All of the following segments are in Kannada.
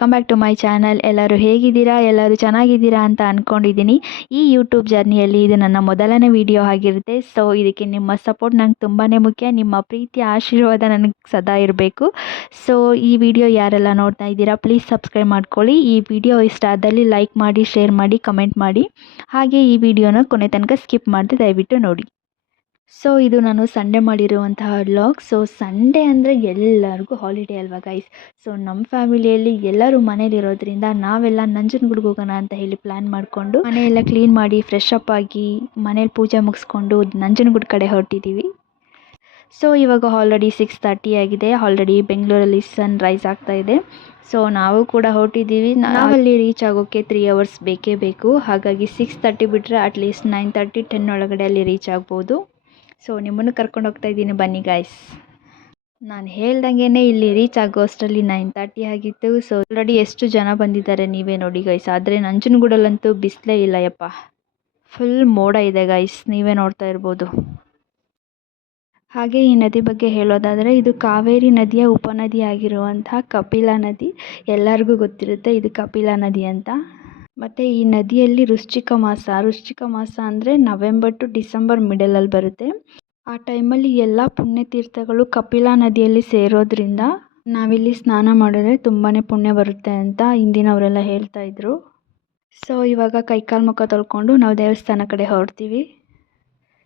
Welcome back to my channel. ಎಲ್ಲರೂ ಹೇಗಿದ್ದೀರಾ? ಎಲ್ಲರೂ ಚೆನ್ನಾಗಿದ್ದೀರಾ ಅಂತ ಅಂದ್ಕೊಂಡಿದ್ದೀನಿ. ಈ ಯೂಟ್ಯೂಬ್ ಜರ್ನಿಯಲ್ಲಿ ಇದು ನನ್ನ ಮೊದಲನೇ ವಿಡಿಯೋ ಆಗಿರುತ್ತೆ. ಸೊ ಇದಕ್ಕೆ ನಿಮ್ಮ ಸಪೋರ್ಟ್ ನಂಗೆ ತುಂಬಾ ಮುಖ್ಯ. ನಿಮ್ಮ ಪ್ರೀತಿ ಆಶೀರ್ವಾದ ನನಗೆ ಸದಾ ಇರಬೇಕು. ಸೊ ಈ ವಿಡಿಯೋ ಯಾರೆಲ್ಲ ನೋಡ್ತಾ ಇದ್ದೀರಾ ಪ್ಲೀಸ್ ಸಬ್ಸ್ಕ್ರೈಬ್ ಮಾಡ್ಕೊಳ್ಳಿ. ಈ ವಿಡಿಯೋ ಇಷ್ಟ ಆದಲ್ಲಿ ಲೈಕ್ ಮಾಡಿ, ಶೇರ್ ಮಾಡಿ, ಕಮೆಂಟ್ ಮಾಡಿ. ಹಾಗೆ ಈ ವಿಡಿಯೋನ ಕೊನೆ ತನಕ ಸ್ಕಿಪ್ ಮಾಡದೆ ದಯವಿಟ್ಟು ನೋಡಿ. ಸೊ ಇದು ನಾನು ಸಂಡೇ ಮಾಡಿರುವಂತಹ ವ್ಲಾಗ್. ಸೊ ಸಂಡೇ ಅಂದರೆ ಎಲ್ಲರಿಗೂ ಹಾಲಿಡೇ ಅಲ್ವಾ ಗೈಸ್. ಸೊ ನಮ್ಮ ಫ್ಯಾಮಿಲಿಯಲ್ಲಿ ಎಲ್ಲರೂ ಮನೇಲಿರೋದ್ರಿಂದ ನಾವೆಲ್ಲ ನಂಜನಗೂಡಿಗೆ ಹೋಗೋಣ ಅಂತ ಹೇಳಿ ಪ್ಲ್ಯಾನ್ ಮಾಡಿಕೊಂಡು ಮನೆಯೆಲ್ಲ ಕ್ಲೀನ್ ಮಾಡಿ ಫ್ರೆಶ್ ಅಪ್ ಆಗಿ ಮನೇಲಿ ಪೂಜೆ ಮುಗಿಸ್ಕೊಂಡು ನಂಜನಗೂಡು ಕಡೆ ಹೊರಟಿದ್ದೀವಿ. ಸೊ ಇವಾಗ ಆಲ್ರೆಡಿ 6:30 ಆಗಿದೆ. ಆಲ್ರೆಡಿ ಬೆಂಗಳೂರಲ್ಲಿ ಸನ್ ರೈಸ್ ಆಗ್ತಾ ಇದೆ. ಸೊ ನಾವು ಕೂಡ ಹೊರಟಿದ್ದೀವಿ. ನಾವಲ್ಲಿ ರೀಚ್ ಆಗೋಕ್ಕೆ 3 hours ಬೇಕೇ ಬೇಕು. ಹಾಗಾಗಿ 6:30 ಬಿಟ್ಟರೆ ಅಟ್ಲೀಸ್ಟ್ 9:30 10 ಒಳಗಡೆ ಅಲ್ಲಿ ರೀಚ್ ಆಗ್ಬೋದು. ಸೊ ನಿಮ್ಮನ್ನು ಕರ್ಕೊಂಡು ಹೋಗ್ತಾ ಇದ್ದೀನಿ, ಬನ್ನಿ ಗಾಯ್ಸ್. ನಾನು ಹೇಳ್ದಂಗೆ ಇಲ್ಲಿ ರೀಚ್ ಆಗೋ ಅಷ್ಟರಲ್ಲಿ 9:30 ಆಗಿತ್ತು. ಸೊ ಆಲ್ರೆಡಿ ಎಷ್ಟು ಜನ ಬಂದಿದ್ದಾರೆ ನೀವೇ ನೋಡಿ ಗೈಸ್. ಆದರೆ ನಂಜನಗೂಡಲ್ಲಂತೂ ಬಿಸಿಲೇ ಇಲ್ಲ ಯಪ್ಪ, ಫುಲ್ ಮೋಡ ಇದೆ ಗೈಸ್, ನೀವೇ ನೋಡ್ತಾ ಇರ್ಬೋದು. ಹಾಗೆ ಈ ನದಿ ಬಗ್ಗೆ ಹೇಳೋದಾದರೆ ಇದು ಕಾವೇರಿ ನದಿಯ ಉಪನದಿ ಆಗಿರುವಂತಹ ಕಪಿಲಾ ನದಿ. ಎಲ್ಲರಿಗೂ ಗೊತ್ತಿರುತ್ತೆ ಇದು ಕಪಿಲಾ ನದಿ ಅಂತ. ಮತ್ತು ಈ ನದಿಯಲ್ಲಿ ವೃಶ್ಚಿಕ ಮಾಸ ಅಂದರೆ ನವೆಂಬರ್ ಟು ಡಿಸೆಂಬರ್ ಮಿಡಲಲ್ಲಿ ಬರುತ್ತೆ. ಆ ಟೈಮಲ್ಲಿ ಎಲ್ಲ ಪುಣ್ಯತೀರ್ಥಗಳು ಕಪಿಲಾ ನದಿಯಲ್ಲಿ ಸೇರೋದ್ರಿಂದ ನಾವಿಲ್ಲಿ ಸ್ನಾನ ಮಾಡಿದ್ರೆ ತುಂಬಾ ಪುಣ್ಯ ಬರುತ್ತೆ ಅಂತ ಹಿಂದಿನವರೆಲ್ಲ ಹೇಳ್ತಾ ಇದ್ರು. ಸೊ ಇವಾಗ ಕೈಕಾಲು ಮುಖ ತೊಳ್ಕೊಂಡು ನಾವು ದೇವಸ್ಥಾನ ಕಡೆ ಹೊರಡ್ತೀವಿ.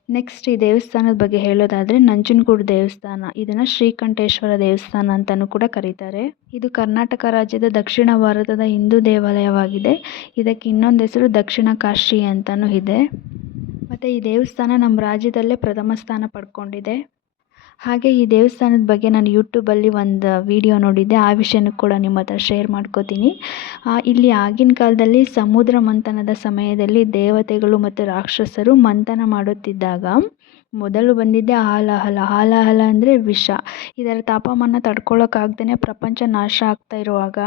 ನೆಕ್ಸ್ಟ್ ಈ ದೇವಸ್ಥಾನದ ಬಗ್ಗೆ ಹೇಳೋದಾದರೆ ನಂಜನಗೂಡು ದೇವಸ್ಥಾನ, ಇದನ್ನು ಶ್ರೀಕಂಠೇಶ್ವರ ದೇವಸ್ಥಾನ ಅಂತಲೂ ಕೂಡ ಕರೀತಾರೆ. ಇದು ಕರ್ನಾಟಕ ರಾಜ್ಯದ ದಕ್ಷಿಣ ಭಾರತದ ಹಿಂದೂ ದೇವಾಲಯವಾಗಿದೆ. ಇದಕ್ಕೆ ಇನ್ನೊಂದು ಹೆಸರು ದಕ್ಷಿಣ ಕಾಶಿ ಅಂತಲೂ ಇದೆ. ಮತ್ತು ಈ ದೇವಸ್ಥಾನ ನಮ್ಮ ರಾಜ್ಯದಲ್ಲೇ ಪ್ರಥಮ ಸ್ಥಾನ ಪಡ್ಕೊಂಡಿದೆ. ಹಾಗೆ ಈ ದೇವಸ್ಥಾನದ ಬಗ್ಗೆ ನಾನು ಯೂಟ್ಯೂಬಲ್ಲಿ ಒಂದು ವಿಡಿಯೋ ನೋಡಿದ್ದೆ, ಆ ವಿಷಯನೂ ಕೂಡ ನಿಮ್ಮ ಹತ್ರ ಶೇರ್ ಮಾಡ್ಕೋತೀನಿ. ಇಲ್ಲಿ ಆಗಿನ ಕಾಲದಲ್ಲಿ ಸಮುದ್ರ ಮಂಥನದ ಸಮಯದಲ್ಲಿ ದೇವತೆಗಳು ಮತ್ತು ರಾಕ್ಷಸರು ಮಂಥನ ಮಾಡುತ್ತಿದ್ದಾಗ ಮೊದಲು ಬಂದಿದ್ದೆ ಹಾಲಾಹಲ ಅಂದರೆ ವಿಷ. ಇದರ ತಾಪಮಾನ ತಡ್ಕೊಳ್ಳೋಕ್ಕಾಗ್ದೇ ಪ್ರಪಂಚ ನಾಶ ಆಗ್ತಾ ಇರುವಾಗ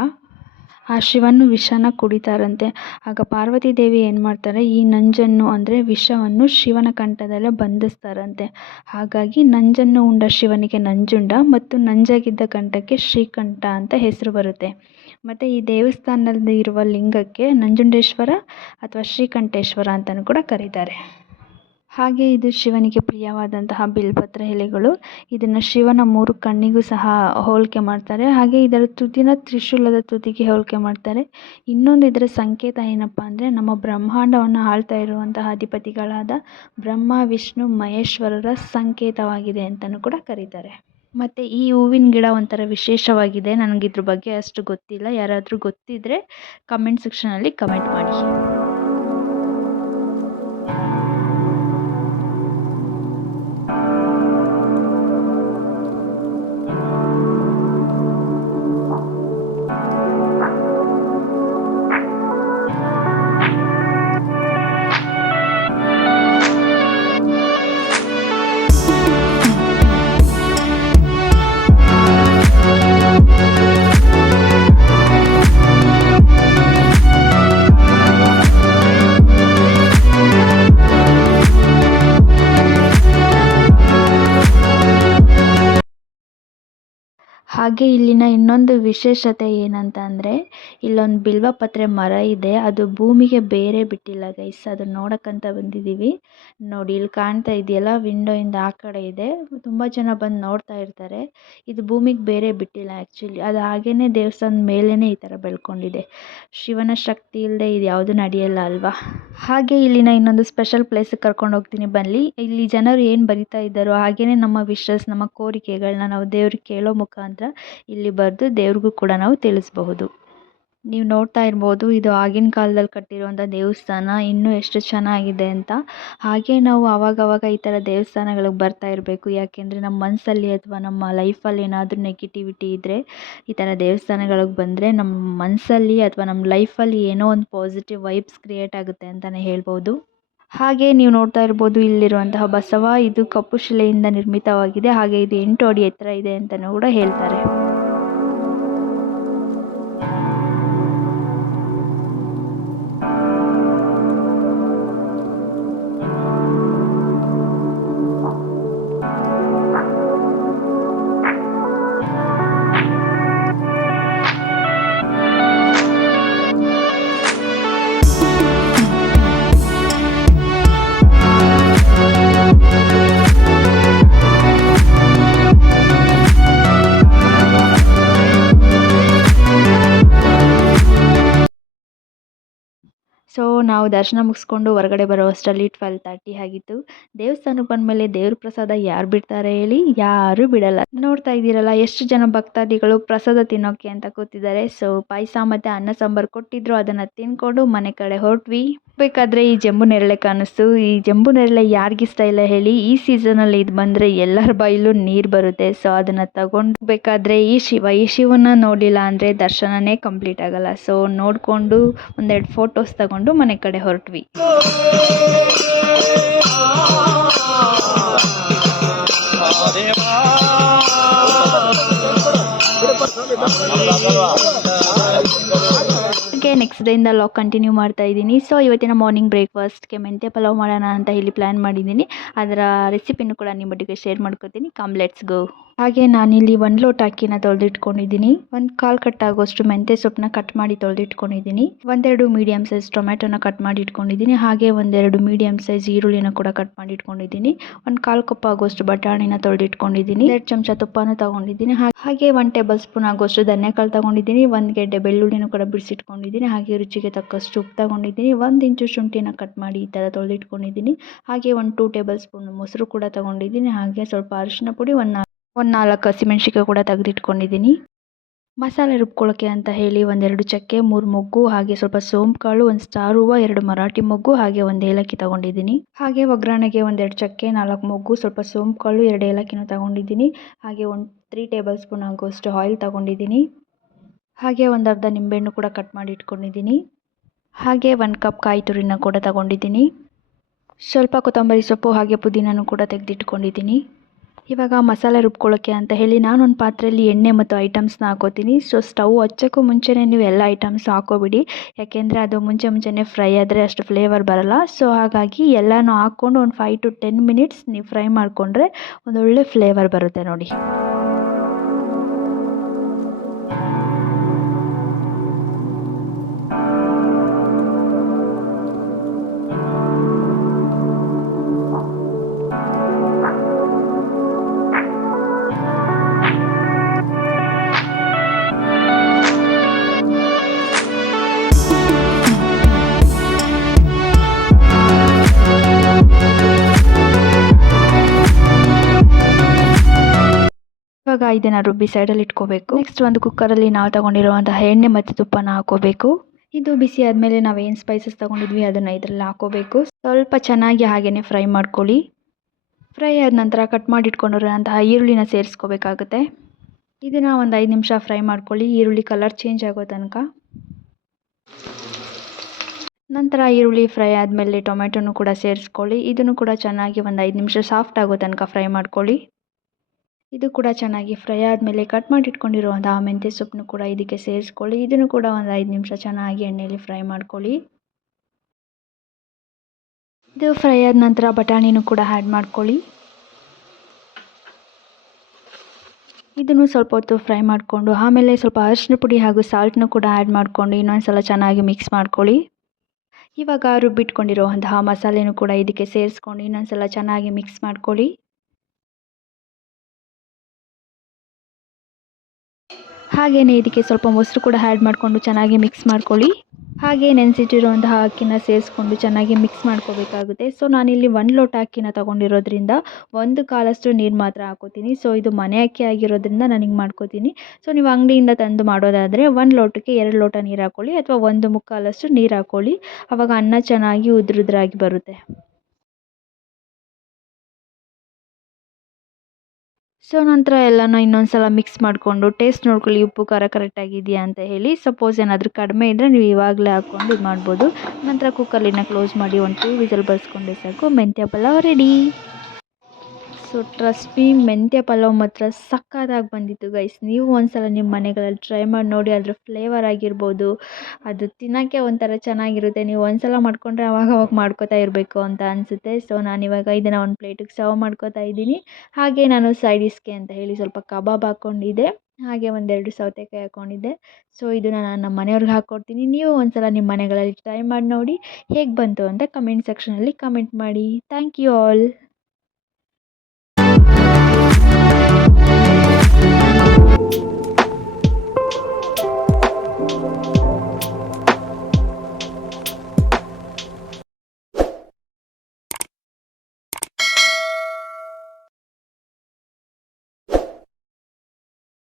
ಆ ಶಿವನು ವಿಷನ ಕುಡಿತಾರಂತೆ. ಆಗ ಪಾರ್ವತಿ ದೇವಿ ಏನು ಮಾಡ್ತಾರೆ, ಈ ನಂಜನ್ನು ಅಂದರೆ ವಿಷವನ್ನು ಶಿವನ ಕಂಠದಲ್ಲೇ ಬಂಧಿಸ್ತಾರಂತೆ. ಹಾಗಾಗಿ ನಂಜನ್ನು ಉಂಡ ಶಿವನಿಗೆ ನಂಜುಂಡ ಮತ್ತು ನಂಜಾಗಿದ್ದ ಕಂಠಕ್ಕೆ ಶ್ರೀಕಂಠ ಅಂತ ಹೆಸರು ಬರುತ್ತೆ. ಮತ್ತು ಈ ದೇವಸ್ಥಾನದಲ್ಲಿ ಇರುವ ಲಿಂಗಕ್ಕೆ ನಂಜುಂಡೇಶ್ವರ ಅಥವಾ ಶ್ರೀಕಂಠೇಶ್ವರ ಅಂತಲೂ ಕೂಡ ಕರೀತಾರೆ. ಹಾಗೆ ಇದು ಶಿವನಿಗೆ ಪ್ರಿಯವಾದಂತಹ ಬಿಲ್ಪತ್ರ ಎಲೆಗಳು. ಇದನ್ನು ಶಿವನ 3 ಕಣ್ಣಿಗೂ ಸಹ ಹೋಲಿಕೆ ಮಾಡ್ತಾರೆ. ಹಾಗೆ ಇದರ ತುದಿನ ತ್ರಿಶೂಲದ ತುದಿಗೆ ಹೋಲಿಕೆ ಮಾಡ್ತಾರೆ. ಇನ್ನೊಂದು ಇದರ ಸಂಕೇತ ಏನಪ್ಪ ಅಂದರೆ ನಮ್ಮ ಬ್ರಹ್ಮಾಂಡವನ್ನು ಆಳ್ತಾ ಇರುವಂತಹ ಅಧಿಪತಿಗಳಾದ ಬ್ರಹ್ಮ ವಿಷ್ಣು ಮಹೇಶ್ವರರ ಸಂಕೇತವಾಗಿದೆ ಅಂತಲೂ ಕೂಡ ಕರೀತಾರೆ. ಮತ್ತು ಈ ಹೂವಿನ ಗಿಡ ಒಂಥರ ವಿಶೇಷವಾಗಿದೆ. ನನಗಿದ್ರ ಬಗ್ಗೆ ಅಷ್ಟು ಗೊತ್ತಿಲ್ಲ. ಯಾರಾದರೂ ಗೊತ್ತಿದ್ದರೆ ಕಮೆಂಟ್ ಸೆಕ್ಷನಲ್ಲಿ ಕಮೆಂಟ್ ಮಾಡಿ. ಹಾಗೆ ಇಲ್ಲಿನ ಇನ್ನೊಂದು ವಿಶೇಷತೆ ಏನಂತ ಅಂದರೆ ಇಲ್ಲೊಂದು ಬಿಲ್ವಪತ್ರೆ ಮರ ಇದೆ. ಅದು ಭೂಮಿಗೆ ಬೇರೆ ಬಿಟ್ಟಿಲ್ಲ ಗೈಸ್, ಅದು ನೋಡೋಕ್ಕಂತ ಬಂದಿದ್ದೀವಿ. ನೋಡಿ ಇಲ್ಲಿ ಕಾಣ್ತಾ ಇದೆಯಲ್ಲ, ವಿಂಡೋಯಿಂದ ಆ ಕಡೆ ಇದೆ. ತುಂಬ ಜನ ಬಂದು ನೋಡ್ತಾ ಇರ್ತಾರೆ. ಇದು ಭೂಮಿಗೆ ಬೇರೆ ಬಿಟ್ಟಿಲ್ಲ ಆ್ಯಕ್ಚುಲಿ, ಅದು ಹಾಗೇ ದೇವಸ್ಥಾನದ ಮೇಲೇ ಈ ಥರ ಬೆಳ್ಕೊಂಡಿದೆ. ಶಿವನ ಶಕ್ತಿ ಇಲ್ಲದೆ ಇದು ಯಾವುದು ನಡೆಯಲ್ಲ ಅಲ್ವಾ. ಹಾಗೆ ಇಲ್ಲಿನ ಇನ್ನೊಂದು ಸ್ಪೆಷಲ್ ಪ್ಲೇಸಿಗೆ ಕರ್ಕೊಂಡು ಹೋಗ್ತೀನಿ ಬನ್ನಿ. ಇಲ್ಲಿ ಜನರು ಏನು ಬರಿತಾ ಇದ್ದಾರೋ ಹಾಗೆಯೇ ನಮ್ಮ ವಿಶಸ್, ನಮ್ಮ ಕೋರಿಕೆಗಳನ್ನ ನಾವು ದೇವ್ರಿಗೆ ಕೇಳೋ ಮುಖಾಂತರ ಇಲ್ಲಿ ಬರೆದು ದೇವ್ರಿಗೂ ಕೂಡ ನಾವು ತಿಳಿಸಬಹುದು. ನೀವು ನೋಡ್ತಾ ಇರ್ಬೋದು, ಇದು ಆಗಿನ ಕಾಲದಲ್ಲಿ ಕಟ್ಟಿರುವಂಥ ದೇವಸ್ಥಾನ ಇನ್ನೂ ಎಷ್ಟು ಚೆನ್ನಾಗಿದೆ ಅಂತ. ಹಾಗೆ ನಾವು ಆವಾಗವಾಗ ಈ ಥರ ದೇವಸ್ಥಾನಗಳಿಗೆ ಬರ್ತಾ ಇರಬೇಕು. ಯಾಕೆಂದರೆ ನಮ್ಮ ಮನಸ್ಸಲ್ಲಿ ಅಥವಾ ನಮ್ಮ ಲೈಫಲ್ಲಿ ಏನಾದರೂ ನೆಗೆಟಿವಿಟಿ ಇದ್ದರೆ ಈ ಥರ ದೇವಸ್ಥಾನಗಳಿಗೆ ಬಂದರೆ ನಮ್ಮ ಮನಸ್ಸಲ್ಲಿ ಅಥವಾ ನಮ್ಮ ಲೈಫಲ್ಲಿ ಏನೋ ಒಂದು ಪಾಸಿಟಿವ್ ವೈಬ್ಸ್ ಕ್ರಿಯೇಟ್ ಆಗುತ್ತೆ ಅಂತಲೇ ಹೇಳ್ಬೋದು. ಹಾಗೆ ನೀವು ನೋಡ್ತಾ ಇರ್ಬೋದು ಇಲ್ಲಿರುವಂತಹ ಬಸವ, ಇದು ಕಪ್ಪು ಶಿಲೆಯಿಂದ ನಿರ್ಮಿತವಾಗಿದೆ. ಹಾಗೆ ಇದು 8 ಅಡಿ ಎತ್ತರ ಇದೆ ಅಂತಲೂ ಕೂಡ ಹೇಳ್ತಾರೆ. ನಾವು ದರ್ಶನ ಮುಗಿಸ್ಕೊಂಡು ಹೊರಗಡೆ ಬರೋ ಅಷ್ಟರಲ್ಲಿ 12:30 ಆಗಿತ್ತು. ದೇವಸ್ಥಾನಕ್ಕೆ ಬಂದಮೇಲೆ ದೇವ್ರ ಪ್ರಸಾದ ಯಾರು ಬಿಡ್ತಾರೆ ಹೇಳಿ? ಯಾರೂ ಬಿಡಲ್ಲ. ನೋಡ್ತಾ ಇದ್ದೀರಲ್ಲ ಎಷ್ಟು ಜನ ಭಕ್ತಾದಿಗಳು ಪ್ರಸಾದ ತಿನ್ನೋಕೆ ಅಂತ ಕೂತಿದ್ದಾರೆ. ಸೊ ಪಾಯಸ ಮತ್ತು ಅನ್ನ ಸಾಂಬಾರು ಕೊಟ್ಟಿದ್ರು, ಅದನ್ನು ತಿನ್ಕೊಂಡು ಮನೆ ಕಡೆ ಹೊರಟ್ವಿ. ಬೇಕಾದ್ರೆ ಈ ಜಂಬು ನೇರಳೆ ಕಾಣಿಸ್ತು. ಈ ಜಂಬು ನೇರಳೆ ಯಾರಿಗಿಷ್ಟ ಇಲ್ಲ ಹೇಳಿ? ಈ ಸೀಸನಲ್ಲಿ ಇದು ಬಂದರೆ ಎಲ್ಲರ ಬಾಯಲ್ಲೂ ನೀರು ಬರುತ್ತೆ. ಸೊ ಅದನ್ನು ತಗೊಂಡ್ಬೇಕಾದ್ರೆ ಈ ಶಿವನ ನೋಡಲಿಲ್ಲ ಅಂದರೆ ದರ್ಶನನೇ ಕಂಪ್ಲೀಟ್ ಆಗಲ್ಲ. ಸೊ ನೋಡಿಕೊಂಡು ಒಂದೆರಡು ಫೋಟೋಸ್ ತಗೊಂಡು ಮನೆ ಕಡೆ ಹೊರಟ್ವಿ. ಹಾಗೆ ನೆಕ್ಸ್ಟ್ ಡೇಯಿಂದ ಲಾಗ್ ಕಂಟಿನ್ಯೂ ಮಾಡ್ತಾ ಇದ್ದೀನಿ. ಸೊ ಇವತ್ತಿನ ಮಾರ್ನಿಂಗ್ ಬ್ರೇಕ್ಫಾಸ್ಟ್ಗೆ ಮೆಂತ್ಯ ಪಲಾವ್ ಮಾಡೋಣ ಅಂತ ಹೇಳಿ ಪ್ಲ್ಯಾನ್ ಮಾಡಿದ್ದೀನಿ. ಅದರ ರೆಸಿಪಿನೂ ಕೂಡ ನಿಮ್ಮೊಟ್ಟಿಗೆ ಶೇರ್ ಮಾಡ್ಕೊತೀನಿ. Come let's go. ಹಾಗೆ ನಾನಿಲ್ಲಿ 1 ಲೋಟ ಅಕ್ಕಿನ ತೊಳೆದಿಟ್ಕೊಂಡಿದ್ದೀನಿ. 1/4 ಕಟ್ಟಾಗೋಷ್ಟು ಮೆಂತ್ಯ ಸೊಪ್ಪನ್ನ ಕಟ್ ಮಾಡಿ ತೊಳೆದಿಟ್ಕೊಂಡಿದ್ದೀನಿ. 1-2 ಮೀಡಿಯಮ್ ಸೈಜ್ ಟೊಮೆಟೊನ ಕಟ್ ಮಾಡಿ ಇಟ್ಕೊಂಡಿದ್ದೀನಿ. ಹಾಗೆ 1-2 ಮೀಡಿಯಮ್ ಸೈಜ್ ಈರುಳ್ಳಿನ ಕೂಡ ಕಟ್ ಮಾಡಿ ಇಟ್ಕೊಂಡಿದ್ದೀನಿ. 1/4 ಕಪ್ ಆಗೋಷ್ಟು ಬಟಾಣಿನ ತೊಳೆದಿಟ್ಕೊಂಡಿದ್ದೀನಿ. 2 ಚಮಚ ತುಪ್ಪನೂ ತಗೊಂಡಿದ್ದೀನಿ. ಹಾಗೆ 1 ಟೇಬಲ್ ಸ್ಪೂನ್ ಆಗೋಷ್ಟು ಧನಿಯಾಕಾಳು ತಗೊಂಡಿದ್ದೀನಿ. 1 ಗೆಡ್ಡೆ ಬೆಳ್ಳುಳ್ಳಿನೂ ಕೂಡ ಬಿಡಿಸಿಟ್ಕೊಂಡಿದ್ದೀನಿ. ಹಾಗೆ ರುಚಿಗೆ ತಕ್ಕಷ್ಟು ಉಪ್ಪು ತಗೊಂಡಿದ್ದೀನಿ. 1 ಇಂಚು ಶುಂಠಿನ ಕಟ್ ಮಾಡಿ ಈ ಥರ ತೊಳೆದಿಟ್ಕೊಂಡಿದ್ದೀನಿ. ಹಾಗೆ 2 ಟೇಬಲ್ ಸ್ಪೂನ್ ಮೊಸರು ಕೂಡ ತಗೊಂಡಿದ್ದೀನಿ. ಹಾಗೆ ಸ್ವಲ್ಪ ಅರಿಶಿನ ಪುಡಿ, 4 ಹಸಿಮೆಣ್ಸಿಕಾಯಿ ಕೂಡ ತೆಗೆದಿಟ್ಕೊಂಡಿದ್ದೀನಿ. ಮಸಾಲೆ ರುಬ್ಕೊಳ್ಳೋಕ್ಕೆ ಅಂತ ಹೇಳಿ 1-2 ಚಕ್ಕೆ, 3 ಮೊಗ್ಗು, ಹಾಗೆ ಸ್ವಲ್ಪ ಸೋಂಪು ಕಾಳು, 1 ಸ್ಟಾರ್ ಹೂವು, 2 ಮರಾಠಿ ಮೊಗ್ಗು, ಹಾಗೆ 1 ಏಲಕ್ಕಿ ತಗೊಂಡಿದ್ದೀನಿ. ಹಾಗೆ ಒಗ್ಗರಣೆಗೆ 1-2 ಚಕ್ಕೆ, 4 ಮೊಗ್ಗು, ಸ್ವಲ್ಪ ಸೋಂಪು ಕಾಳು, 2 ಏಲಕ್ಕಿನೂ ತಗೊಂಡಿದ್ದೀನಿ. ಹಾಗೆ 3 ಟೇಬಲ್ ಸ್ಪೂನ್ ಆಗೋಷ್ಟು ಆಯಿಲ್ ತಗೊಂಡಿದ್ದೀನಿ. ಹಾಗೆ 1 ಅರ್ಧ ನಿಂಬೆಹಣ್ಣು ಕೂಡ ಕಟ್ ಮಾಡಿ ಇಟ್ಕೊಂಡಿದ್ದೀನಿ. ಹಾಗೆ 1 ಕಪ್ ಕಾಯಿ ತುರಿನ ಕೂಡ ತಗೊಂಡಿದ್ದೀನಿ. ಸ್ವಲ್ಪ ಕೊತ್ತಂಬರಿ ಸೊಪ್ಪು ಹಾಗೆ ಪುದೀನನೂ ಕೂಡ ತೆಗೆದಿಟ್ಕೊಂಡಿದ್ದೀನಿ. ಇವಾಗ ಮಸಾಲೆ ರುಬ್ಕೊಳ್ಳೋಕ್ಕೆ ಅಂತ ಹೇಳಿ ನಾನೊಂದು ಪಾತ್ರೆಯಲ್ಲಿ ಎಣ್ಣೆ ಮತ್ತು ಐಟಮ್ಸ್ನ ಹಾಕೋತೀನಿ. ಸೊ ಸ್ಟವ್ ಹಚ್ಚೋಕ್ಕೂ ಮುಂಚೆನೇ ನೀವು ಎಲ್ಲ ಐಟಮ್ಸ್ ಹಾಕೋಬಿಡಿ. ಯಾಕೆಂದರೆ ಅದು ಮುಂಚೆನೇ ಫ್ರೈ ಆದರೆ ಅಷ್ಟು ಫ್ಲೇವರ್ ಬರಲ್ಲ. ಸೊ ಹಾಗಾಗಿ ಎಲ್ಲನೂ ಹಾಕ್ಕೊಂಡು ಒಂದು 5 to 10 ಮಿನಿಟ್ಸ್ ನೀವು ಫ್ರೈ ಮಾಡಿಕೊಂಡ್ರೆ ಒಂದೊಳ್ಳೆ ಫ್ಲೇವರ್ ಬರುತ್ತೆ ನೋಡಿ. ಇವಾಗ ಇದನ್ನು ರುಬ್ಬಿ ಸೈಡಲ್ಲಿ ಇಟ್ಕೋಬೇಕು. ನೆಕ್ಸ್ಟ್ ಒಂದು ಕುಕ್ಕರಲ್ಲಿ ನಾವು ತಗೊಂಡಿರುವಂತಹ ಎಣ್ಣೆ ಮತ್ತು ತುಪ್ಪನ ಹಾಕೋಬೇಕು. ಇದು ಬಿಸಿ ಆದಮೇಲೆ ನಾವೇನು ಸ್ಪೈಸಸ್ ತೊಗೊಂಡಿದ್ವಿ ಅದನ್ನು ಇದರಲ್ಲಿ ಹಾಕೋಬೇಕು. ಸ್ವಲ್ಪ ಚೆನ್ನಾಗಿ ಹಾಗೆಯೇ ಫ್ರೈ ಮಾಡ್ಕೊಳ್ಳಿ. ಫ್ರೈ ಆದ ನಂತರ ಕಟ್ ಮಾಡಿ ಇಟ್ಕೊಂಡಿರೋಂತಹ ಈರುಳ್ಳಿನ ಸೇರಿಸ್ಕೋಬೇಕಾಗುತ್ತೆ. ಇದನ್ನು ಒಂದು 5 ನಿಮಿಷ ಫ್ರೈ ಮಾಡ್ಕೊಳ್ಳಿ, ಈರುಳ್ಳಿ ಕಲರ್ ಚೇಂಜ್ ಆಗೋ ತನಕ. ನಂತರ ಈರುಳ್ಳಿ ಫ್ರೈ ಆದಮೇಲೆ ಟೊಮೆಟೊನೂ ಕೂಡ ಸೇರಿಸ್ಕೊಳ್ಳಿ. ಇದನ್ನು ಕೂಡ ಚೆನ್ನಾಗಿ ಒಂದು 5 ನಿಮಿಷ ಸಾಫ್ಟ್ ಆಗೋ ತನಕ ಫ್ರೈ ಮಾಡ್ಕೊಳ್ಳಿ. ಇದು ಕೂಡ ಚೆನ್ನಾಗಿ ಫ್ರೈ ಆದಮೇಲೆ ಕಟ್ ಮಾಡಿ ಇಟ್ಕೊಂಡಿರುವಂತಹ ಮೆಂತ್ಯ ಸೊಪ್ಪನ್ನು ಕೂಡ ಇದಕ್ಕೆ ಸೇರಿಸ್ಕೊಳ್ಳಿ. ಇದನ್ನು ಕೂಡ ಒಂದು 5 ನಿಮಿಷ ಚೆನ್ನಾಗಿ ಎಣ್ಣೆಯಲ್ಲಿ ಫ್ರೈ ಮಾಡ್ಕೊಳ್ಳಿ. ಇದು ಫ್ರೈ ಆದ ನಂತರ ಬಟಾಣಿನೂ ಕೂಡ ಆ್ಯಡ್ ಮಾಡ್ಕೊಳ್ಳಿ. ಇದನ್ನು ಸ್ವಲ್ಪ ಹೊತ್ತು ಫ್ರೈ ಮಾಡಿಕೊಂಡು ಆಮೇಲೆ ಸ್ವಲ್ಪ ಅರಿಶಿನ ಪುಡಿ ಹಾಗೂ ಸಾಲ್ಟ್ನು ಕೂಡ ಆ್ಯಡ್ ಮಾಡಿಕೊಂಡು ಇನ್ನೊಂದು ಸಲ ಚೆನ್ನಾಗಿ ಮಿಕ್ಸ್ ಮಾಡ್ಕೊಳ್ಳಿ. ಇವಾಗ ರುಬ್ಬಿಟ್ಕೊಂಡಿರುವಂತಹ ಮಸಾಲೆನೂ ಕೂಡ ಇದಕ್ಕೆ ಸೇರಿಸ್ಕೊಂಡು ಇನ್ನೊಂದು ಸಲ ಚೆನ್ನಾಗಿ ಮಿಕ್ಸ್ ಮಾಡ್ಕೊಳ್ಳಿ. ಹಾಗೆಯೇ ಇದಕ್ಕೆ ಸ್ವಲ್ಪ ಮೊಸರು ಕೂಡ ಆ್ಯಡ್ ಮಾಡಿಕೊಂಡು ಚೆನ್ನಾಗಿ ಮಿಕ್ಸ್ ಮಾಡ್ಕೊಳ್ಳಿ. ಹಾಗೆ ನೆನೆಸಿಟ್ಟಿರುವಂತಹ ಅಕ್ಕಿನ ಸೇರಿಸ್ಕೊಂಡು ಚೆನ್ನಾಗಿ ಮಿಕ್ಸ್ ಮಾಡ್ಕೋಬೇಕಾಗುತ್ತೆ. ಸೊ ನಾನಿಲ್ಲಿ 1 ಲೋಟ ಅಕ್ಕಿನ ತೊಗೊಂಡಿರೋದ್ರಿಂದ 1/4 ನೀರು ಮಾತ್ರ ಹಾಕೋತೀನಿ. ಸೊ ಇದು ಮನೆ ಅಕ್ಕಿ ಆಗಿರೋದ್ರಿಂದ ನಾನು ಹಿಂಗೆ ಮಾಡ್ಕೋತೀನಿ. ಸೊ ನೀವು ಅಂಗಡಿಯಿಂದ ತಂದು ಮಾಡೋದಾದರೆ 1 ಲೋಟಕ್ಕೆ 2 ಲೋಟ ನೀರು ಹಾಕ್ಕೊಳ್ಳಿ ಅಥವಾ 1/4 ನೀರು ಹಾಕ್ಕೊಳ್ಳಿ. ಆವಾಗ ಅನ್ನ ಚೆನ್ನಾಗಿ ಉದುರಾಗಿ ಬರುತ್ತೆ. ಸೊ ನಂತರ ಎಲ್ಲನೂ ಇನ್ನೊಂದು ಸಲ ಮಿಕ್ಸ್ ಮಾಡಿಕೊಂಡು ಟೇಸ್ಟ್ ನೋಡ್ಕೊಳ್ಳಿ, ಉಪ್ಪು ಖಾರ ಕರೆಕ್ಟಾಗಿದೆಯಾ ಅಂತ ಹೇಳಿ. ಸಪೋಸ್ ಏನಾದರೂ ಕಡಿಮೆ ಇದ್ದರೆ ನೀವು ಇವಾಗಲೇ ಹಾಕ್ಕೊಂಡು ಇದು ಮಾಡ್ಬೋದು. ನಂತರ ಕುಕ್ಕರ್ಲಿನ ಕ್ಲೋಸ್ ಮಾಡಿ 1-2 ವಿಸಲ್ ಬರ್ಸ್ಕೊಂಡ್ರೆ ಸಾಕು, ಮೆಂತ್ಯ pulao ready. So trust me, ಮೆಂತ್ಯ ಪಲಾವ್ ಮಾತ್ರ ಸಕ್ಕತ್ತಾಗಿ ಬಂದಿತ್ತು ಗೈಸ್. ನೀವು ಒಂದ್ಸಲ ನಿಮ್ಮ ಮನೆಗಳಲ್ಲಿ ಟ್ರೈ ಮಾಡಿ ನೋಡಿ. ಅದ್ರ ಫ್ಲೇವರ್ ಆಗಿರ್ಬೋದು, ಅದು ತಿನ್ನೋಕ್ಕೆ ಒಂಥರ ಚೆನ್ನಾಗಿರುತ್ತೆ. ನೀವು ಒಂದ್ಸಲ ಮಾಡಿಕೊಂಡ್ರೆ ಅವಾಗ ಮಾಡ್ಕೋತಾ ಇರಬೇಕು ಅಂತ ಅನಿಸುತ್ತೆ. ಸೊ ನಾನಿವಾಗ ಇದನ್ನು ಒಂದು ಪ್ಲೇಟಿಗೆ ಸರ್ವ್ ಮಾಡ್ಕೋತಾ ಇದ್ದೀನಿ. ಹಾಗೆ ನಾನು ಸೈಡಿಸ್ಗೆ ಅಂತ ಹೇಳಿ ಸ್ವಲ್ಪ ಕಬಾಬ್ ಹಾಕ್ಕೊಂಡಿದ್ದೆ, ಹಾಗೆ 1-2 ಸೌತೆಕಾಯಿ ಹಾಕ್ಕೊಂಡಿದ್ದೆ. ಸೊ ಇದನ್ನು ನಾನು ನಮ್ಮ ಮನೆಯವ್ರಿಗೆ ಹಾಕ್ಕೊಡ್ತೀನಿ. ನೀವು ಒಂದ್ಸಲ ನಿಮ್ಮ ಮನೆಗಳಲ್ಲಿ ಟ್ರೈ ಮಾಡಿ ನೋಡಿ, ಹೇಗೆ ಬಂತು ಅಂತ ಕಮೆಂಟ್ ಸೆಕ್ಷನಲ್ಲಿ ಕಮೆಂಟ್ ಮಾಡಿ. Thank you all.